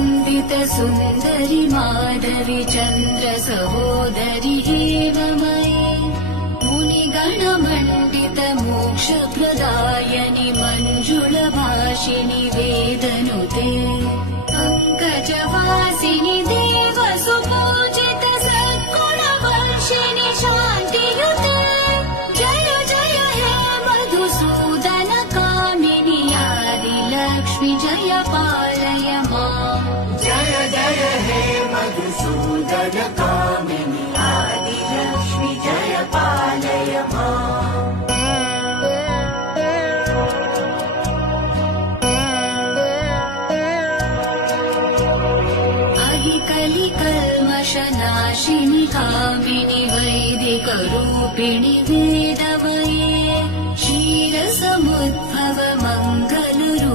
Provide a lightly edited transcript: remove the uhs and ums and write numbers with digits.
वन्दित सुन्दरि माधवि चन्द्र सहोदरि हेममयि मुनिगणमण्डित मोक्षप्रदायनि मञ्जुलभाषिणि वेदनुते पङ्कजवासिनि देवसुपूजित सद्गुणवर्षिणि शान्तियुते जय जय हे मधुसूदन कामिनि आदिलक्ष्मि जय पालय माम् जय जय हे मधुसूदन कामिनि आदिलक्ष्मि जय पालय माम् कलिकल्मषनाशिनि कामिनि वैदिकरूपिणि वेदमये क्षीरसमुद्र